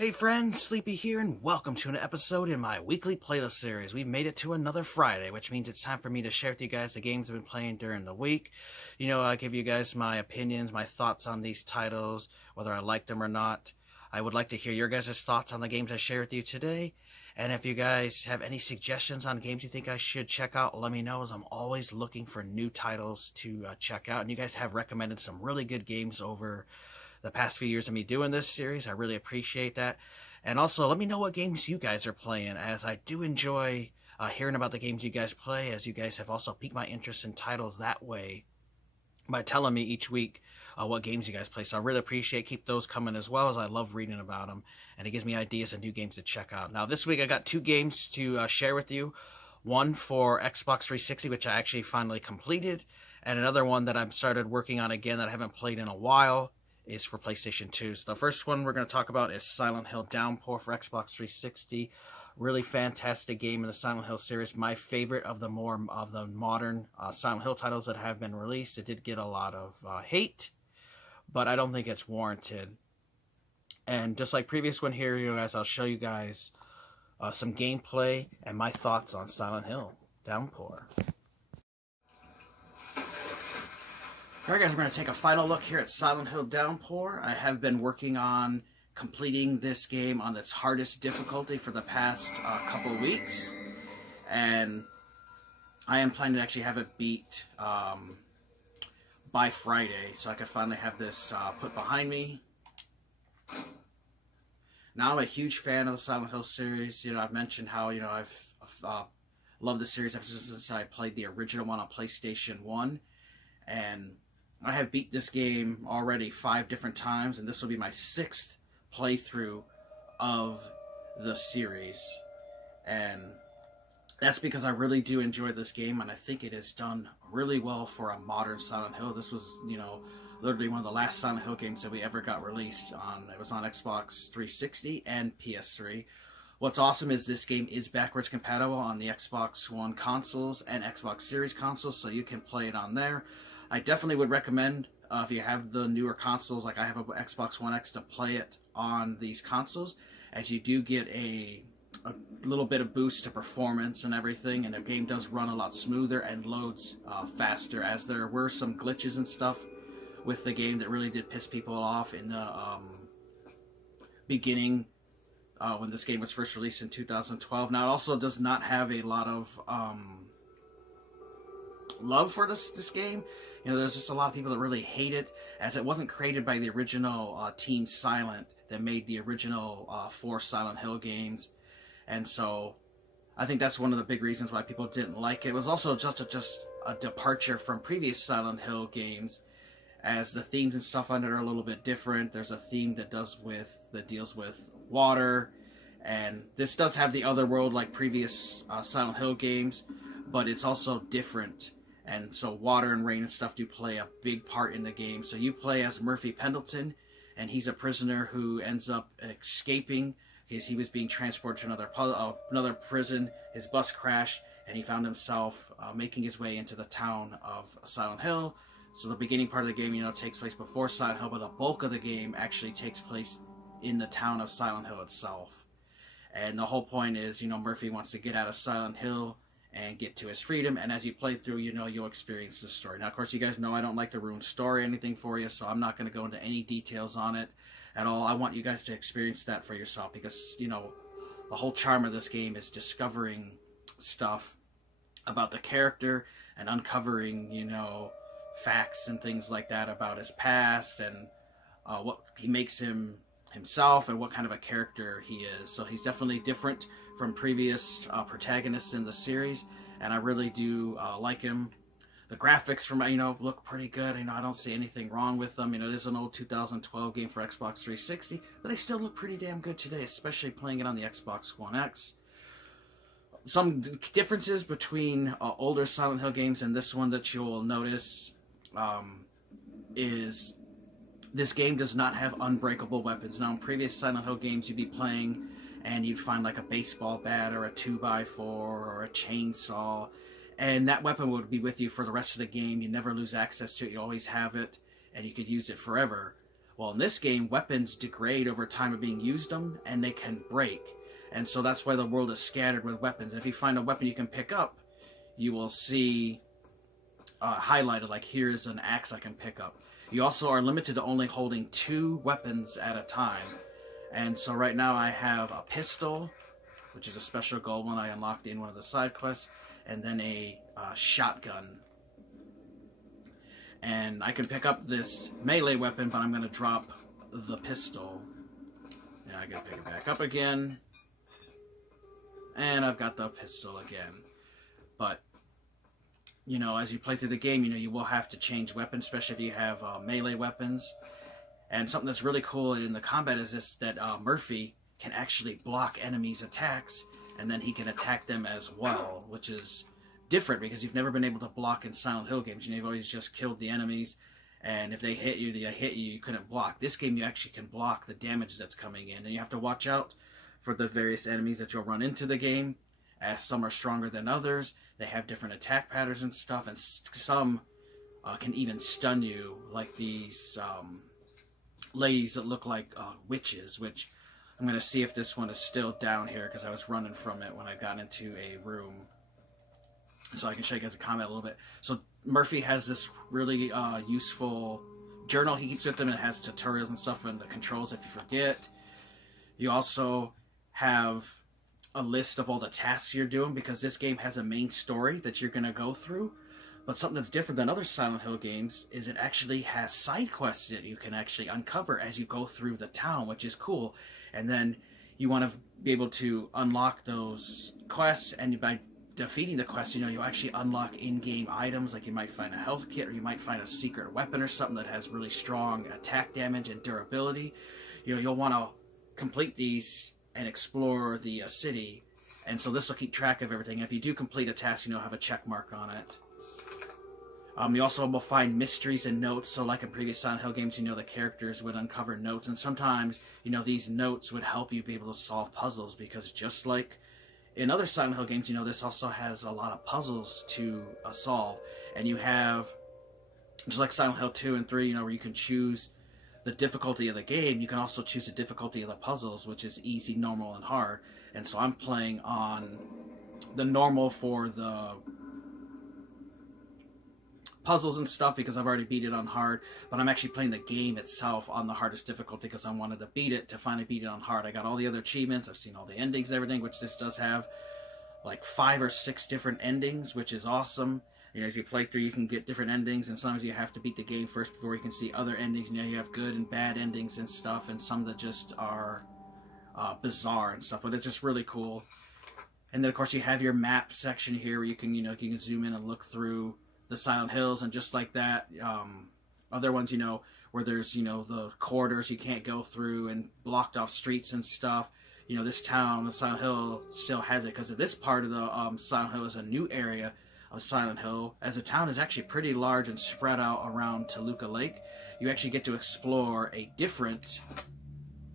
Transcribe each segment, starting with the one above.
Hey friends, Sleepy here, and welcome to an episode in my weekly playlist series. We've made it to another Friday, which means it's time for me to share with you guys the games I've been playing during the week. You know, I give you guys my opinions, my thoughts on these titles, whether I like them or not. I would like to hear your guys' thoughts on the games I share with you today. And if you guys have any suggestions on games you think I should check out, let me know, as I'm always looking for new titles to check out. And you guys have recommended some really good games over the past few years of me doing this series. I really appreciate that. And also, let me know what games you guys are playing, as I do enjoy hearing about the games you guys play, as you guys have also piqued my interest in titles that way by telling me each week what games you guys play. So I really appreciate, keep those coming, as well as I love reading about them, and it gives me ideas of new games to check out. Now this week I got two games to share with you. One for Xbox 360, which I actually finally completed, and another one that I've started working on again that I haven't played in a while is for PlayStation 2. So the first one we're going to talk about is Silent Hill Downpour for Xbox 360. Really fantastic game in the Silent Hill series. My favorite of the modern Silent Hill titles that have been released. It did get a lot of hate, but I don't think it's warranted. And just like previous one here, you guys, I'll show you guys some gameplay and my thoughts on Silent Hill Downpour. Alright guys, we're going to take a final look here at Silent Hill Downpour. I have been working on completing this game on its hardest difficulty for the past couple weeks. And I am planning to actually have it beat by Friday, so I can finally have this put behind me. Now, I'm a huge fan of the Silent Hill series. You know, I've mentioned how, you know, I've loved the series ever since I played the original one on PlayStation 1. And I have beat this game already 5 different times, and this will be my 6th playthrough of the series. And that's because I really do enjoy this game, and I think it is done really well for a modern Silent Hill. This was, you know, literally one of the last Silent Hill games that we ever got released on. It was on Xbox 360 and PS3. What's awesome is this game is backwards compatible on the Xbox One consoles and Xbox Series consoles, so you can play it on there. I definitely would recommend, if you have the newer consoles, like I have an Xbox One X, to play it on these consoles, as you do get a little bit of boost to performance and everything, and the game does run a lot smoother and loads faster, as there were some glitches and stuff with the game that really did piss people off in the beginning when this game was first released in 2012. Now, it also does not have a lot of love for this game. You know, there's just a lot of people that really hate it, as it wasn't created by the original Team Silent that made the original 4 Silent Hill games. And so I think that's one of the big reasons why people didn't like it. It was also just a departure from previous Silent Hill games, as the themes and stuff on it are a little bit different. There's a theme that deals with water, and this does have the other world like previous Silent Hill games, but it's also different. And so water and rain and stuff do play a big part in the game. So you play as Murphy Pendleton, and he's a prisoner who ends up escaping. He was being transported to another prison. His bus crashed, and he found himself making his way into the town of Silent Hill. So the beginning part of the game, you know, takes place before Silent Hill, but the bulk of the game actually takes place in the town of Silent Hill itself. And the whole point is, you know, Murphy wants to get out of Silent Hill and get to his freedom, and as you play through, you know, you'll experience the story. Now, of course, you guys know I don't like to ruin story or anything for you, so I'm not going to go into any details on it at all. I want you guys to experience that for yourself, because, you know, the whole charm of this game is discovering stuff about the character and uncovering, you know, facts and things like that about his past, and what he makes himself and what kind of a character he is. So he's definitely different from previous protagonists in the series, and I really do like him. The graphics from, you know, look pretty good. You know, I don't see anything wrong with them. You know, it is an old 2012 game for Xbox 360, but they still look pretty damn good today, especially playing it on the Xbox One X. Some differences between older Silent Hill games and this one that you'll notice is this game does not have unbreakable weapons. Now, in previous Silent Hill games, you'd be playing and you'd find like a baseball bat or a 2x4 or a chainsaw, and that weapon would be with you for the rest of the game. You never lose access to it. You always have it, and you could use it forever. Well, in this game, weapons degrade over time of being used them, and they can break. And so that's why the world is scattered with weapons. If you find a weapon you can pick up, you will see highlighted, like here's an axe I can pick up. You also are limited to only holding 2 weapons at a time. And so right now I have a pistol, which is a special gold one I unlocked in one of the side quests, and then a shotgun. And I can pick up this melee weapon, but I'm going to drop the pistol. Yeah, I gotta pick it back up again. And I've got the pistol again. But, you know, as you play through the game, you know, you will have to change weapons, especially if you have melee weapons. And something that's really cool in the combat is this, that Murphy can actually block enemies' attacks, and then he can attack them as well, which is different because you've never been able to block in Silent Hill games. You know, you've always just killed the enemies, and if they hit you, you couldn't block. This game, you actually can block the damage that's coming in, and you have to watch out for the various enemies that you'll run into the game, as some are stronger than others. They have different attack patterns and stuff, and some can even stun you, like these ladies that look like witches, which I'm going to see if this one is still down here, because I was running from it when I got into a room. So I can show you guys the combat a little bit. So Murphy has this really useful journal he keeps with him, and it has tutorials and stuff and the controls if you forget. You also have a list of all the tasks you're doing, because this game has a main story that you're going to go through. But something that's different than other Silent Hill games is it actually has side quests that you can actually uncover as you go through the town, which is cool. And then you want to be able to unlock those quests, and by defeating the quest, you know, you actually unlock in-game items, like you might find a health kit, or you might find a secret weapon or something that has really strong attack damage and durability. You know, you'll want to complete these and explore the city, and so this will keep track of everything. And if you do complete a task, you know, have a check mark on it. You also will find mysteries and notes. So like in previous Silent Hill games, you know, the characters would uncover notes, and sometimes, you know, these notes would help you be able to solve puzzles, because just like in other Silent Hill games, you know, this also has a lot of puzzles to solve. And you have, just like Silent Hill 2 and 3, you know, where you can choose the difficulty of the game, you can also choose the difficulty of the puzzles, which is easy, normal, and hard. And so I'm playing on the normal for the puzzles and stuff, because I've already beat it on hard, but I'm actually playing the game itself on the hardest difficulty because I wanted to beat it, to finally beat it on hard. I got all the other achievements, I've seen all the endings and everything, which this does have like 5 or 6 different endings, which is awesome. You know, as you play through, you can get different endings, and sometimes you have to beat the game first before you can see other endings. You know, you have good and bad endings and stuff, and some that just are bizarre and stuff, but it's just really cool. And then, of course, you have your map section here where you can, you know, you can zoom in and look through the Silent Hills, and just like that, other ones, you know, where there's, you know, the corridors you can't go through and blocked off streets and stuff. You know, this town, the Silent Hill, still has it, because this part of the Silent Hill is a new area of Silent Hill, as the town is actually pretty large and spread out around Toluca Lake. You actually get to explore a different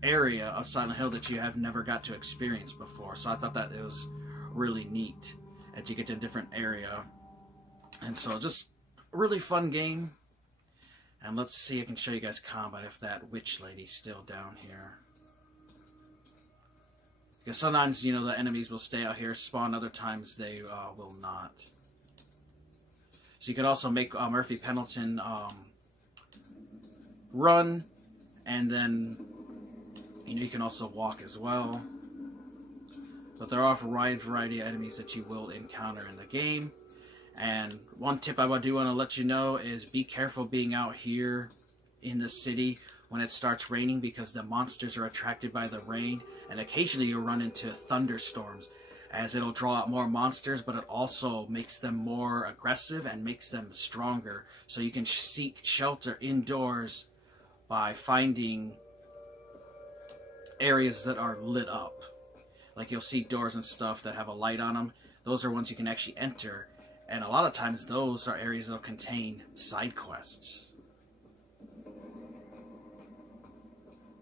area of Silent Hill that you have never got to experience before. So I thought that it was really neat that you get to a different area. And so just a really fun game. And let's see, I can show you guys combat if that witch lady's still down here. Because sometimes, you know, the enemies will stay out here, spawn, other times they will not. So you can also make Murphy Pendleton run, and then, you know, you can also walk as well. But there are a wide variety of enemies that you will encounter in the game. And one tip I do want to let you know is be careful being out here in the city when it starts raining, because the monsters are attracted by the rain, and occasionally you'll run into thunderstorms, as it'll draw out more monsters, but it also makes them more aggressive and makes them stronger. So you can seek shelter indoors by finding areas that are lit up. Like you'll see doors and stuff that have a light on them. Those are ones you can actually enter. And a lot of times those are areas that will contain side quests.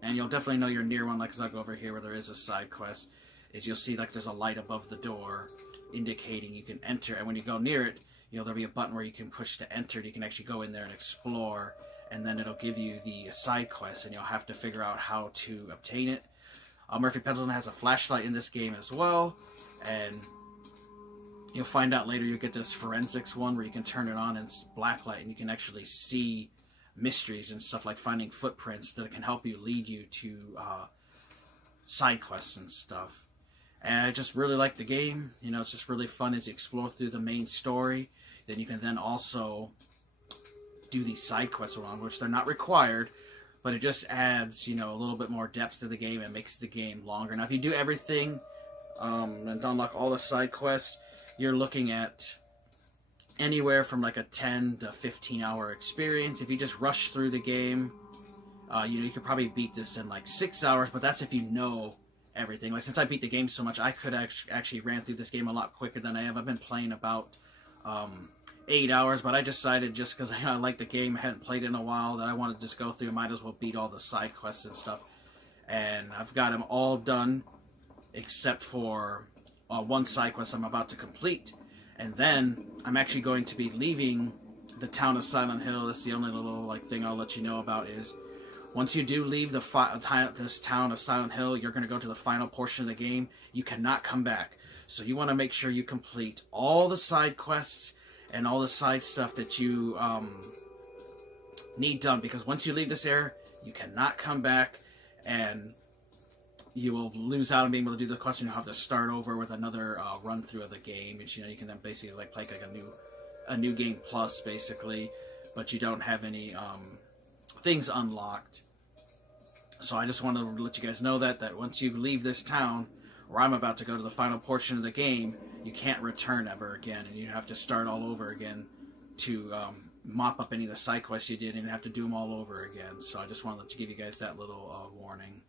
And you'll definitely know you're near one, like, as I'll go over here where there is a side quest, is you'll see like there's a light above the door indicating you can enter. And when you go near it, you know, there'll be a button where you can push to enter. You can actually go in there and explore and then it'll give you the side quest, and you'll have to figure out how to obtain it. Murphy Pendleton has a flashlight in this game as well, and you'll find out later you'll get this forensics one where you can turn it on and it's blacklight, and you can actually see mysteries and stuff like finding footprints that can help you lead you to side quests and stuff. And I just really like the game. You know, it's just really fun as you explore through the main story. Then you can then also do these side quests along, which they're not required, but it just adds, you know, a little bit more depth to the game and makes the game longer. Now, if you do everything and unlock all the side quests, you're looking at anywhere from like a 10 to 15 hour experience. If you just rush through the game, you know, you could probably beat this in like 6 hours, but that's if you know everything. Like, since I beat the game so much, I could actually ran through this game a lot quicker than I have. I've been playing about 8 hours, but I decided just because I like the game, I hadn't played it in a while, that I wanted to just go through, might as well beat all the side quests and stuff. And I've got them all done, except for one side quest I'm about to complete. And then I'm actually going to be leaving the town of Silent Hill. That's the only little thing I'll let you know about is once you do leave this town of Silent Hill, you're going to go to the final portion of the game. You cannot come back. So you want to make sure you complete all the side quests and all the side stuff that you need done. Because once you leave this area, you cannot come back, and you will lose out on being able to do the quest, and you'll have to start over with another run through of the game. And, you know, you can then basically play like a new game plus, basically, but you don't have any things unlocked. So I just want to let you guys know that once you leave this town, where I'm about to go to the final portion of the game, you can't return ever again, and you have to start all over again to mop up any of the side quests you did, and you have to do them all over again. So I just wanted to give you guys that little warning.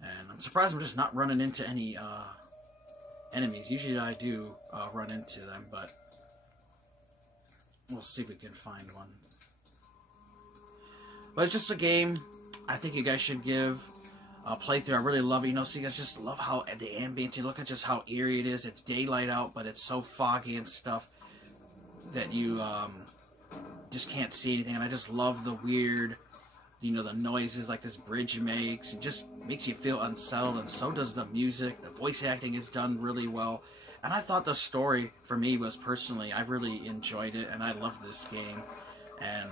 And I'm surprised I'm just not running into any enemies. Usually I do run into them, but we'll see if we can find one. But it's just a game I think you guys should give a playthrough. I really love it. You know, so you guys just love how the ambience, you look at just how eerie it is. It's daylight out, but it's so foggy and stuff that you just can't see anything. And I just love the weird, you know, the noises like this bridge makes. It just makes you feel unsettled, and so does the music. The voice acting is done really well. And I thought the story, for me, was personally, I really enjoyed it, and I love this game. And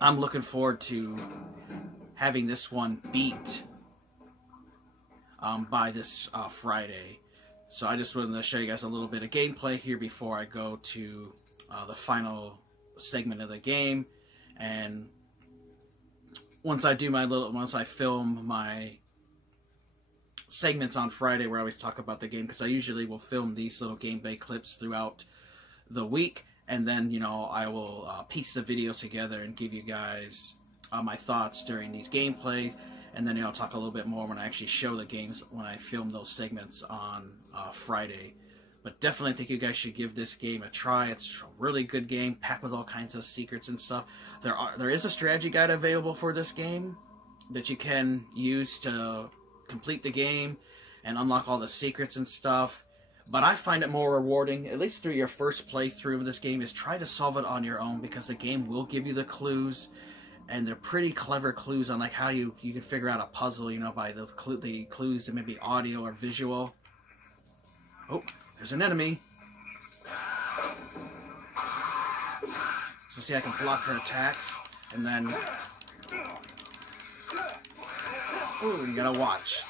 I'm looking forward to having this one beat by this Friday. So I just wanted to show you guys a little bit of gameplay here before I go to the final segment of the game. And once I film my segments on Friday where I always talk about the game, because I usually will film these little gameplay clips throughout the week, and then, you know, I will piece the video together and give you guys my thoughts during these gameplays, and then, you know, I'll talk a little bit more when I actually show the games when I film those segments on Friday. But definitely think you guys should give this game a try. It's a really good game, packed with all kinds of secrets and stuff. There is a strategy guide available for this game that you can use to complete the game and unlock all the secrets and stuff. But I find it more rewarding, at least through your first playthrough of this game, is try to solve it on your own, because the game will give you the clues, and they're pretty clever clues on like how you can figure out a puzzle, you know, by the clues that may be audio or visual. Oh, there's an enemy. So see, I can block her attacks, and then... Ooh, you gotta watch.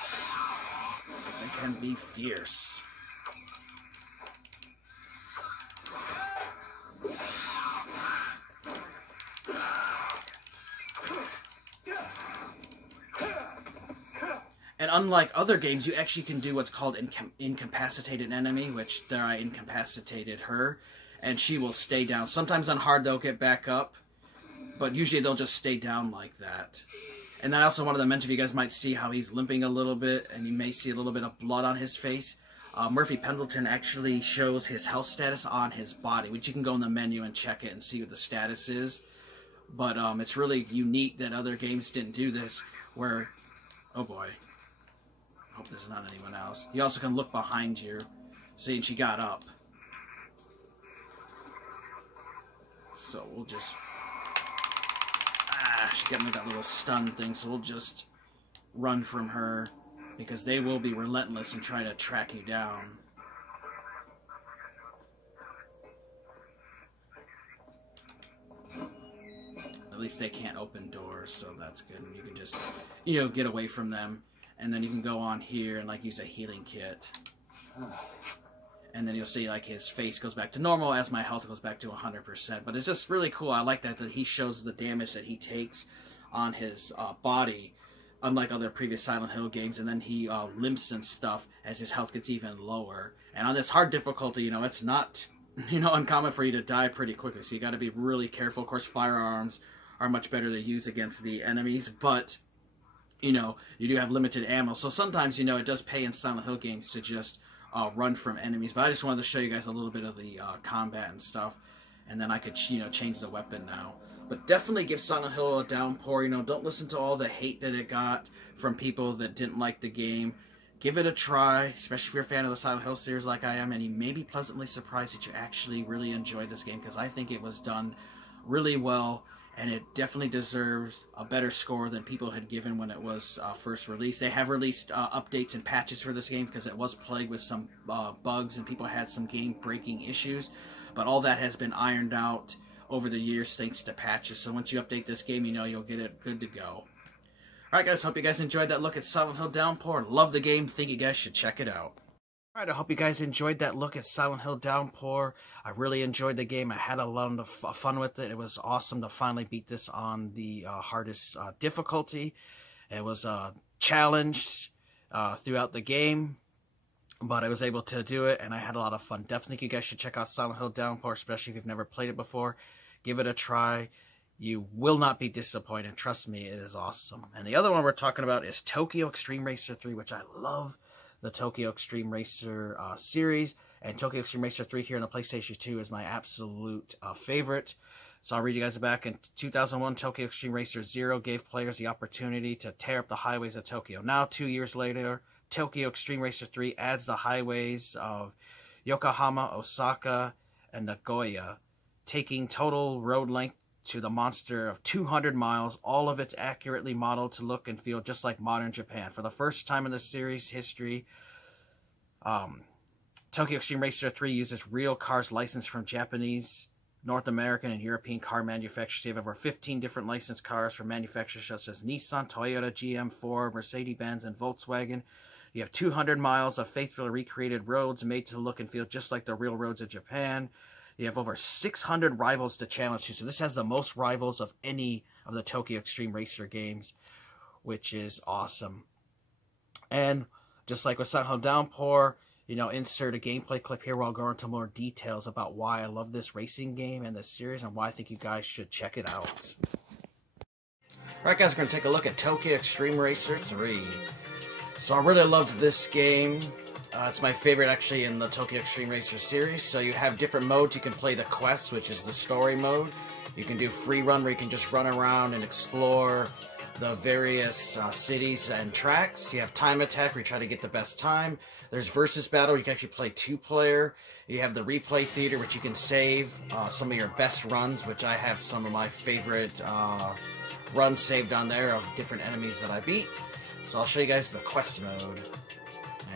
They can be fierce. And unlike other games, you actually can do what's called Incapacitated Enemy, which there I incapacitated her, and she will stay down. Sometimes on hard they'll get back up, but usually they'll just stay down like that. And I also wanted to mention, if you guys might see how he's limping a little bit, and you may see a little bit of blood on his face. Murphy Pendleton actually shows his health status on his body, which you can go in the menu and check it and see what the status is. But it's really unique that other games didn't do this, where, oh boy, I hope there's not anyone else. You also can look behind you, seeing she got up. So we'll just flash, getting that little stun thing, so we'll just run from her, because they will be relentless and try to track you down. At least they can't open doors, so that's good. And you can just, you know, get away from them. And then you can go on here and, like, use a healing kit. And then you'll see, like, his face goes back to normal as my health goes back to 100%. But it's just really cool. I like that he shows the damage that he takes on his body, unlike other previous Silent Hill games. And then he limps and stuff as his health gets even lower. And on this hard difficulty, you know, it's not, you know, uncommon for you to die pretty quickly. So you got to be really careful. Of course, firearms are much better to use against the enemies, but, you know, you do have limited ammo. So sometimes, you know, it does pay in Silent Hill games to just run from enemies. But I just wanted to show you guys a little bit of the combat and stuff, and then I could, you know, change the weapon now. But definitely give Silent Hill a downpour. You know, don't listen to all the hate that it got from people that didn't like the game. Give it a try, especially if you're a fan of the Silent Hill series like I am, and you may be pleasantly surprised that you actually really enjoyed this game, because I think it was done really well. And it definitely deserves a better score than people had given when it was first released. They have released updates and patches for this game, because it was plagued with some bugs and people had some game-breaking issues. But all that has been ironed out over the years thanks to patches. So once you update this game, you know you'll get it good to go. Alright guys, hope you guys enjoyed that look at Silent Hill Downpour. Love the game. Think you guys should check it out. Alright, I hope you guys enjoyed that look at Silent Hill Downpour. I really enjoyed the game. I had a lot of fun with it. It was awesome to finally beat this on the hardest difficulty. It was a challenge throughout the game, but I was able to do it, and I had a lot of fun. Definitely think you guys should check out Silent Hill Downpour, especially if you've never played it before. Give it a try. You will not be disappointed. Trust me, it is awesome. And the other one we're talking about is Tokyo Xtreme Racer 3, which I love. The Tokyo Xtreme Racer series, and Tokyo Xtreme Racer 3 here on the PlayStation 2 is my absolute favorite. So I'll read you guys back. In 2001, Tokyo Xtreme Racer 0 gave players the opportunity to tear up the highways of Tokyo. Now, 2 years later, Tokyo Xtreme Racer 3 adds the highways of Yokohama, Osaka, and Nagoya, taking total road length to the monster of 200 miles, all of it's accurately modeled to look and feel just like modern Japan. For the first time in the series history, Tokyo Xtreme Racer 3 uses real cars licensed from Japanese, North American, and European car manufacturers. You have over 15 different licensed cars from manufacturers such as Nissan, Toyota, GM, Ford, Mercedes-Benz, and Volkswagen. You have 200 miles of faithfully recreated roads made to look and feel just like the real roads of Japan. You have over 600 rivals to challenge you. So this has the most rivals of any of the Tokyo Xtreme Racer games, which is awesome. And just like with Silent Hill Downpour, you know, insert a gameplay clip here where I'll go into more details about why I love this racing game and this series and why I think you guys should check it out. Alright guys, we're going to take a look at Tokyo Xtreme Racer 3. So I really love this game. It's my favorite, actually, in the Tokyo Xtreme Racer series. So you have different modes. You can play the quest, which is the story mode. You can do free run, where you can just run around and explore the various cities and tracks. You have time attack, where you try to get the best time. There's versus battle, where you can actually play 2-player. You have the replay theater, which you can save some of your best runs, which I have some of my favorite runs saved on there of different enemies that I beat. So I'll show you guys the quest mode.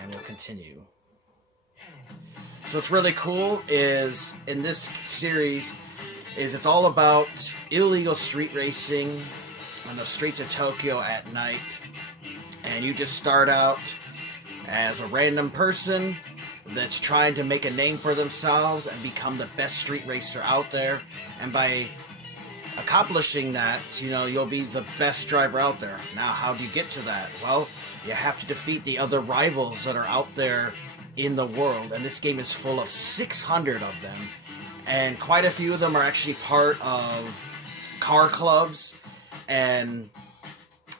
And we'll continue. So what's really cool is, in this series, is it's all about illegal street racing on the streets of Tokyo at night. And you just start out as a random person that's trying to make a name for themselves and become the best street racer out there. And by accomplishing that, you know, you'll be the best driver out there. Now, how do you get to that? Well, you have to defeat the other rivals that are out there in the world, and this game is full of 600 of them, and quite a few of them are actually part of car clubs, and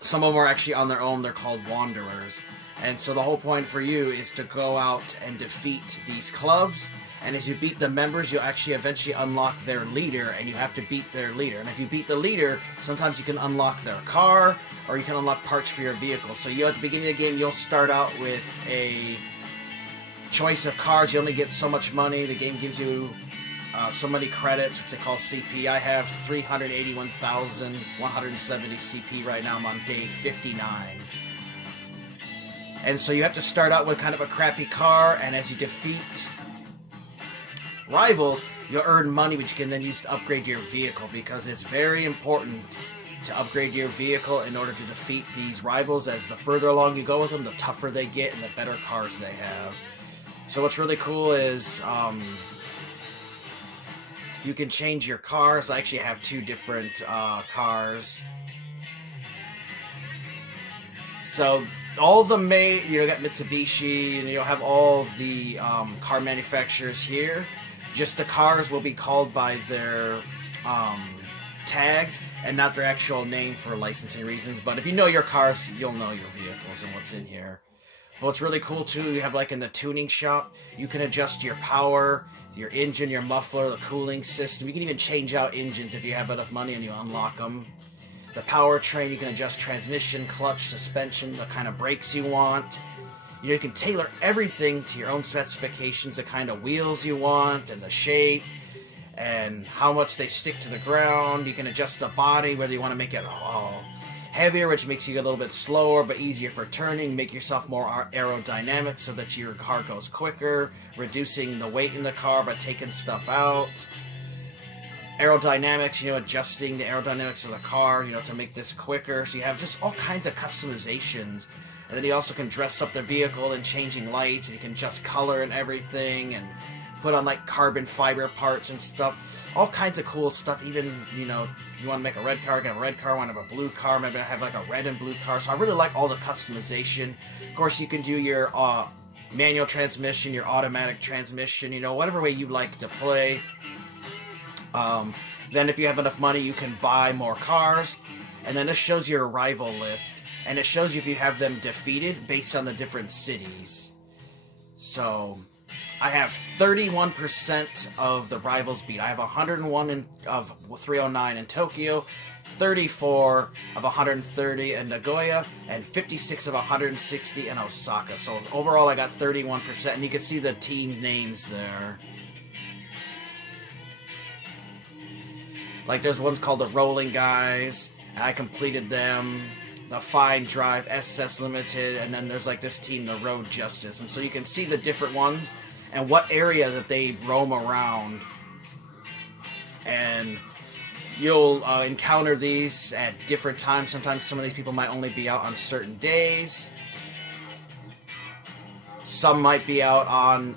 some of them are actually on their own. They're called Wanderers. And so the whole point for you is to go out and defeat these clubs, and as you beat the members, you'll actually eventually unlock their leader, and you have to beat their leader. And if you beat the leader, sometimes you can unlock their car, or you can unlock parts for your vehicle. So you, at the beginning of the game, you'll start out with a choice of cars. You only get so much money. The game gives you so many credits, which they call CP. I have 381,170 CP right now. I'm on day 59. And so you have to start out with kind of a crappy car, and as you defeat rivals, you'll earn money, which you can then use to upgrade your vehicle, because it's very important to upgrade your vehicle in order to defeat these rivals. As the further along you go with them, the tougher they get and the better cars they have. So what's really cool is you can change your cars. I actually have 2 different cars. So all the you got Mitsubishi, and you'll have all the car manufacturers here. Just the cars will be called by their tags and not their actual name for licensing reasons. But if you know your cars, you'll know your vehicles and what's in here. But what's really cool too, you have like in the tuning shop, you can adjust your power, your engine, your muffler, the cooling system. You can even change out engines if you have enough money and you unlock them. The powertrain, you can adjust transmission, clutch, suspension, the kind of brakes you want. You can tailor everything to your own specifications, the kind of wheels you want, and the shape, and how much they stick to the ground. You can adjust the body, whether you want to make it heavier, which makes you a little bit slower, but easier for turning. Make yourself more aerodynamic so that your car goes quicker, reducing the weight in the car by taking stuff out. Aerodynamics, adjusting the aerodynamics of the car, to make this quicker. So you have just all kinds of customizations. And then you also can dress up the vehicle and changing lights, and you can adjust color and everything, and put on like carbon fiber parts and stuff. All kinds of cool stuff. Even, you want to make a red car, get a red car, want to have a blue car, maybe I have like a red and blue car. So I really like all the customization. Of course, you can do your manual transmission, your automatic transmission, whatever way you like to play. Then if you have enough money, you can buy more cars. And then this shows your rival list. And it shows you if you have them defeated based on the different cities. So I have 31% of the rivals beat. I have 101 of 309 in Tokyo, 34 of 130 in Nagoya, and 56 of 160 in Osaka. So overall I got 31%, and you can see the team names there. Like there's ones called the Rolling Guys, and I completed them. The Fine Drive, SS Limited, and then there's like this team, the Road Justice. And so you can see the different ones and what area that they roam around. And you'll encounter these at different times. Sometimes some of these people might only be out on certain days. Some might be out on,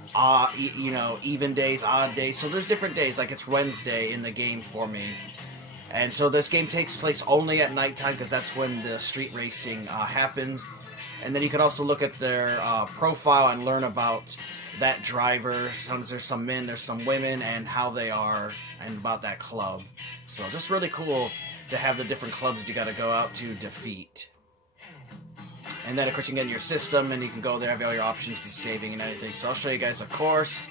even days, odd days. So there's different days, like it's Wednesday in the game for me. And so this game takes place only at nighttime, because that's when the street racing happens. And then you can also look at their profile and learn about that driver. Sometimes there's some men, there's some women, and how they are, and about that club. So just really cool to have the different clubs you got to go out to defeat. And then, of course, you can get in your system, and you can go there, have all your options to saving and everything. So I'll show you guys a course.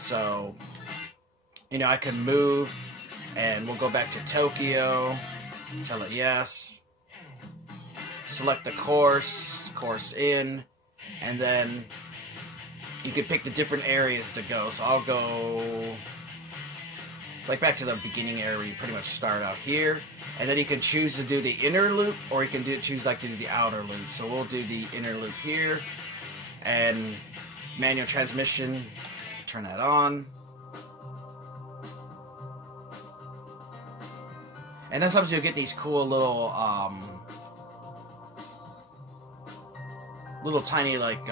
So I can move, and we'll go back to Tokyo, tell it yes, select the course in, and then you can pick the different areas to go. So I'll go, like, back to the beginning area where you pretty much start out here, and then you can choose to do the inner loop, or you can choose to do the outer loop. So we'll do the inner loop here, and manual transmission, turn that on. And then sometimes you'll get these cool little, tiny, like,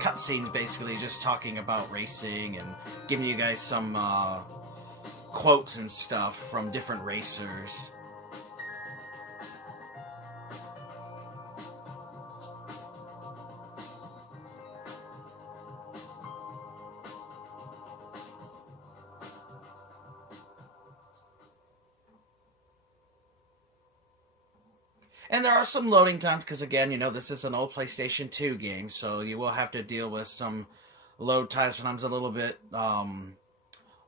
cutscenes, basically, just talking about racing and giving you guys some, quotes and stuff from different racers. And there are some loading times, because again, this is an old PlayStation 2 game, so you will have to deal with some load times, sometimes a little bit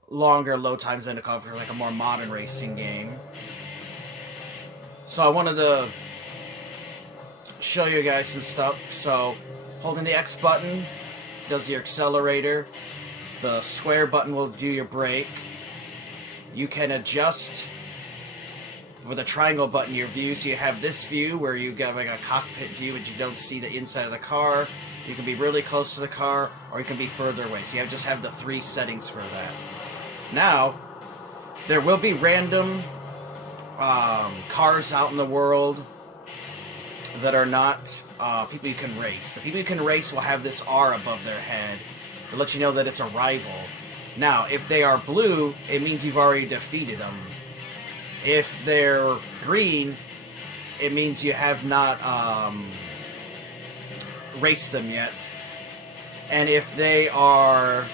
longer load times than for like a more modern racing game. So I wanted to show you guys some stuff. So holding the X button does your accelerator, The square button will do your brake. You can adjust with a triangle button your view, so you have this view where you get like a cockpit view but you don't see the inside of the car. You can be really close to the car, or you can be further away. So you just have the 3 settings for that. Now, there will be random cars out in the world that are not people you can race. The people you can race will have this R above their head to let you know that it's a rival. Now, if they are blue, it means you've already defeated them. If they're green, it means you have not raced them yet. And if they are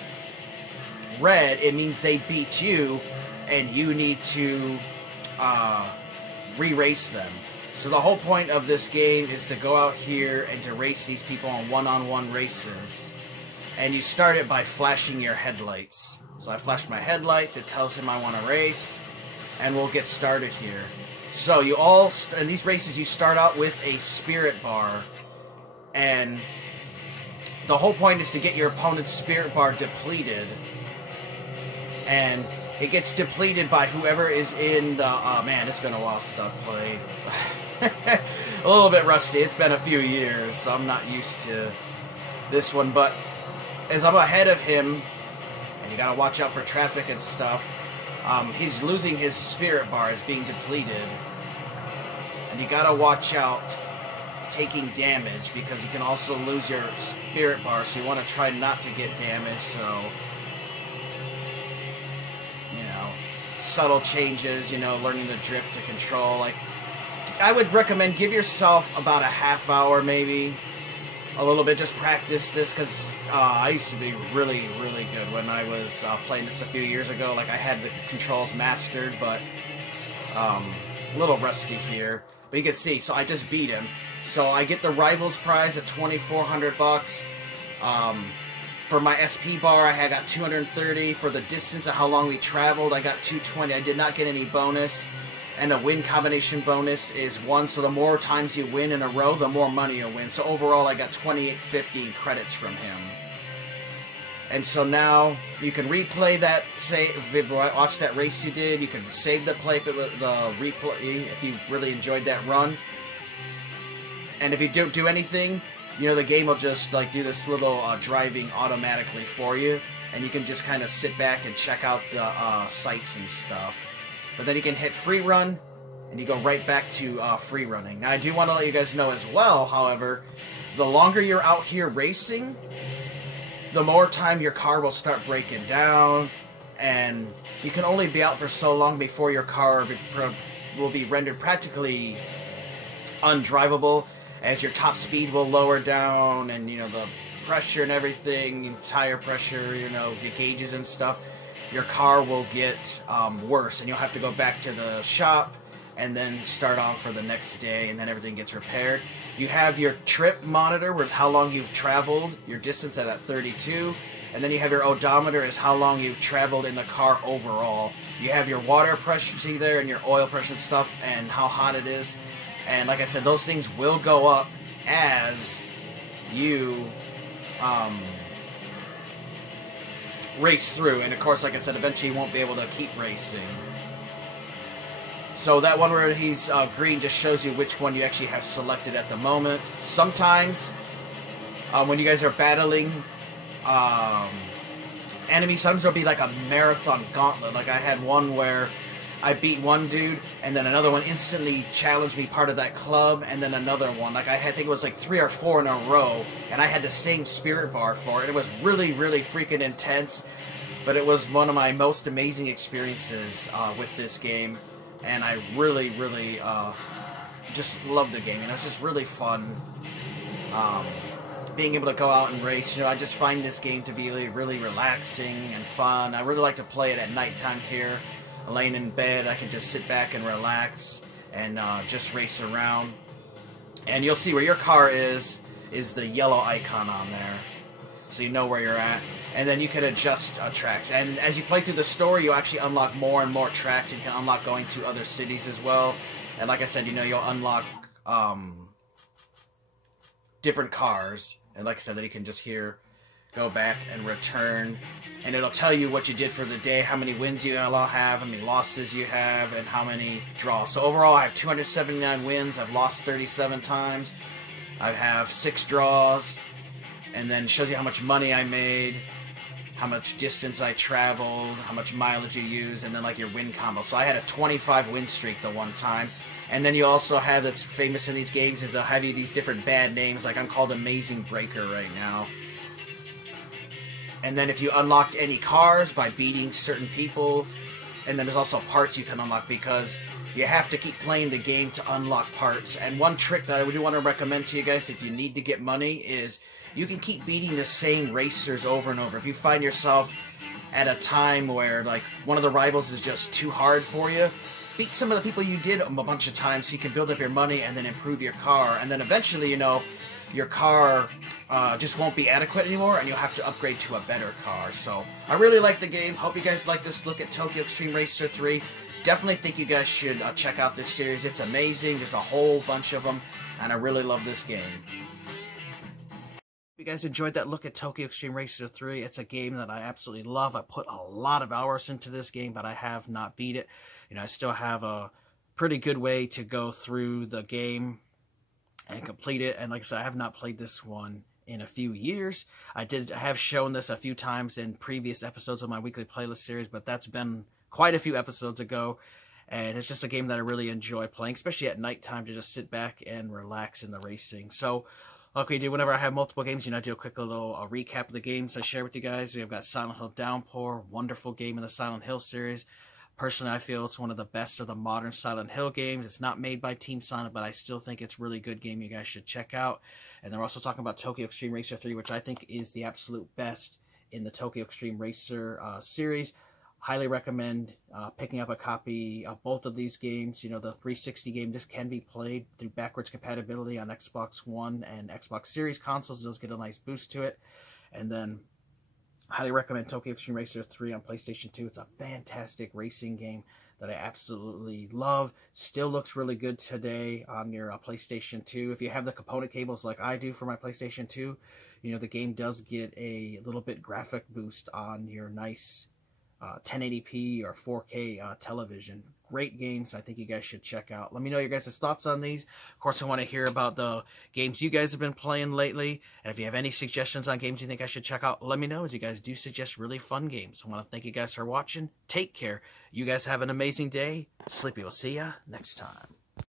red, it means they beat you, and you need to re-race them. So the whole point of this game is to go out here and to race these people on one-on-one races. And you start it by flashing your headlights. So I flashed my headlights, it tells him I want to race, and we'll get started here. So you all, in these races, you start out with a spirit bar, and the whole point is to get your opponent's spirit bar depleted. And it gets depleted by whoever is in the... man, it's been a while since I've played. A little bit rusty. It's been a few years, so I'm not used to this one. But as I'm ahead of him, and you gotta watch out for traffic and stuff, he's losing his spirit bar. It's being depleted. And you gotta watch out taking damage, because you can also lose your spirit bar, so you want to try not to get damaged. So, you know, subtle changes, you know, learning the drift to control. Like, I would recommend give yourself about a half hour, maybe a little bit, just practice this, because I used to be really, really good when I was playing this a few years ago. Like, I had the controls mastered, but a little rusty here. But you can see, so I just beat him. So I get the Rivals prize at 2,400 bucks. For my SP bar, I got 230. For the distance of how long we traveled, I got 220. I did not get any bonus. And the win combination bonus is 1. So the more times you win in a row, the more money you'll win. So overall, I got 2,850 credits from him. And so now you can replay that, watch that race you did. You can save the play if it was the replay if you really enjoyed that run. And if you don't do anything, you know, the game will just like do this little driving automatically for you, and you can just kind of sit back and check out the sights and stuff. But then you can hit free run, and you go right back to free running. Now, I do want to let you guys know as well, however, the longer you're out here racing, the more time your car will start breaking down, and you can only be out for so long before your car will be rendered practically undrivable, as your top speed will lower down, and, you know, the pressure and everything, tire pressure, you know, the gauges and stuff, your car will get worse, and you'll have to go back to the shop and then start on for the next day, and then everything gets repaired. You have your trip monitor with how long you've traveled, your distance at 32, and then you have your odometer as how long you've traveled in the car overall. You have your water pressure, see there, and your oil pressure and stuff, and how hot it is. And like I said, those things will go up as you race through. And of course, like I said, eventually you won't be able to keep racing. So that one where he's green just shows you which one you actually have selected at the moment. Sometimes, when you guys are battling enemies, sometimes there'll be like a marathon gauntlet. Like I had one where I beat one dude, and then another one instantly challenged me, part of that club, and then another one. Like I think it was like 3 or 4 in a row, and I had the same spirit bar for it. It was really, really freaking intense, but it was one of my most amazing experiences with this game, and I really, really just loved the game, and it was just really fun being able to go out and race. You know, I just find this game to be really, really relaxing and fun. I really like to play it at nighttime here. Laying in bed, I can just sit back and relax and just race around. And you'll see where your car is the yellow icon on there, so you know where you're at. And then you can adjust tracks. And as you play through the story, you actually unlock more and more tracks. You can unlock going to other cities as well. And like I said, you know, you'll unlock different cars. And like I said, then you can just here go back and return, and it'll tell you what you did for the day, how many wins you have, how many losses you have, and how many draws. So overall, I have 279 wins. I've lost 37 times. I have 6 draws, and then it shows you how much money I made, how much distance I traveled, how much mileage you used, and then like your win combo. So I had a 25 win streak the one time. And then you also have, that's famous in these games, is they'll have you these different bad names, like I'm called Amazing Breaker right now. And then if you unlocked any cars by beating certain people, and then there's also parts you can unlock, because you have to keep playing the game to unlock parts. And one trick that I do want to recommend to you guys if you need to get money is you can keep beating the same racers over and over. If you find yourself at a time where like one of the rivals is just too hard for you, beat some of the people you did a bunch of times so you can build up your money and then improve your car. And then eventually, you know, your car just won't be adequate anymore and you'll have to upgrade to a better car. So I really like the game. Hope you guys like this look at Tokyo Xtreme Racer 3. Definitely think you guys should check out this series. It's amazing. There's a whole bunch of them, and I really love this game. If you guys enjoyed that look at Tokyo Xtreme Racer 3, it's a game that I absolutely love. I put a lot of hours into this game, but I have not beat it. You know, I still have a pretty good way to go through the game and complete it. And like I said, I have not played this one in a few years. I have shown this a few times in previous episodes of my weekly playlist series, but that's been quite a few episodes ago. And it's just a game that I really enjoy playing, especially at nighttime, to just sit back and relax in the racing. So, like we do whenever I have multiple games, you know, I do a quick little recap of the games I share with you guys. We've got Silent Hill Downpour, wonderful game in the Silent Hill series. Personally, I feel it's one of the best of the modern Silent Hill games. It's not made by Team Silent, but I still think it's a really good game you guys should check out. And they're also talking about Tokyo Xtreme Racer 3, which I think is the absolute best in the Tokyo Xtreme Racer series. Highly recommend picking up a copy of both of these games. You know, the 360 game, this can be played through backwards compatibility on Xbox One and Xbox Series consoles. It does get a nice boost to it. And then highly recommend Tokyo Xtreme Racer 3 on PlayStation 2. It's a fantastic racing game that I absolutely love. Still looks really good today on your PlayStation 2. If you have the component cables like I do for my PlayStation 2, you know, the game does get a little bit graphic boost on your nice 1080p or 4K television. Great games. I think you guys should check out. Let me know your guys' thoughts on these. Of course, I want to hear about the games you guys have been playing lately. And if you have any suggestions on games you think I should check out, let me know, as you guys do suggest really fun games. I want to thank you guys for watching. Take care. You guys have an amazing day. Sleepy. We'll see ya next time.